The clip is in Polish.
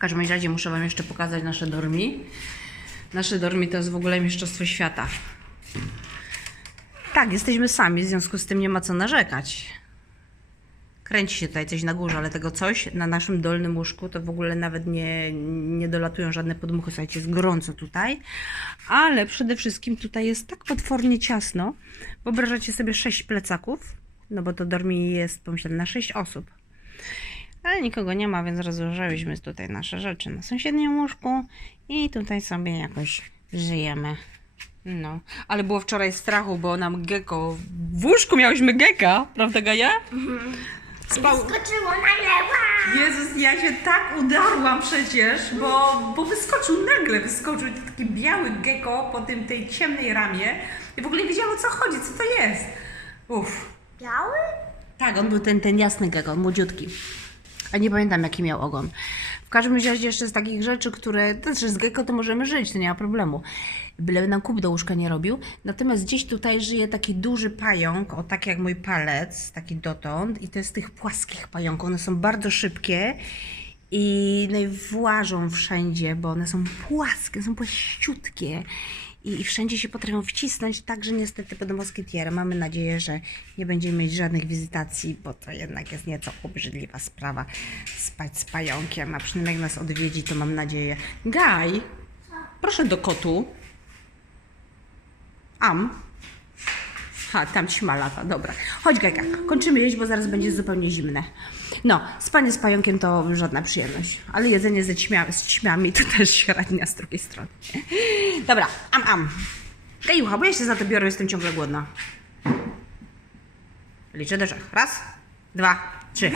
każdym razie muszę Wam jeszcze pokazać nasze dormi. Nasze dormi to jest w ogóle mistrzostwo świata. Tak, jesteśmy sami, w związku z tym nie ma co narzekać. Kręci się tutaj coś na górze, ale tego coś na naszym dolnym łóżku to w ogóle nawet nie, nie dolatują żadne podmuchy. Słuchajcie, jest gorąco tutaj, ale przede wszystkim tutaj jest tak potwornie ciasno. Wyobrażacie sobie sześć plecaków, no bo to dormi jest pomyślane na sześć osób. Ale nikogo nie ma, więc rozłożyliśmy tutaj nasze rzeczy na sąsiednim łóżku i tutaj sobie jakoś żyjemy. No, ale było wczoraj strachu, bo nam gecko, w łóżku miałyśmy geka, prawda Gaja? Spał, Skoczyło na lewa! Jezus, ja się tak udarłam przecież, bo, bo wyskoczył nagle, wyskoczył taki biały gecko po tym, tej ciemnej ramie i w ogóle nie wiedziałam o co chodzi, co to jest. Uff. Biały? Tak, on był ten, ten jasny gecko, młodziutki. A nie pamiętam jaki miał ogon. W każdym razie jeszcze z takich rzeczy, które, to z gecko to możemy żyć, to nie ma problemu. Byle nam kup do łóżka nie robił. Natomiast gdzieś tutaj żyje taki duży pająk, o tak jak mój palec, taki dotąd. I to jest tych płaskich pająków. One są bardzo szybkie i no i włażą wszędzie, bo one są płaskie, są płaściutkie. I, I wszędzie się potrafią wcisnąć, także niestety będą moskitierem. Mamy nadzieję, że nie będziemy mieć żadnych wizytacji, bo to jednak jest nieco obrzydliwa sprawa spać z pająkiem, a przynajmniej jak nas odwiedzi, to mam nadzieję. Gaj, proszę do kotu. Am. Ha, tam ćma lata, dobra. Chodź Gajka, kończymy jeść, bo zaraz będzie zupełnie zimne. No, spanie z pająkiem to żadna przyjemność, ale jedzenie ze ćmia, z ćmiami to też średnia z drugiej strony. Dobra, am, am. Gajucha, bo ja się za to biorę, jestem ciągle głodna. Liczę do trzech. Raz, dwa, trzy.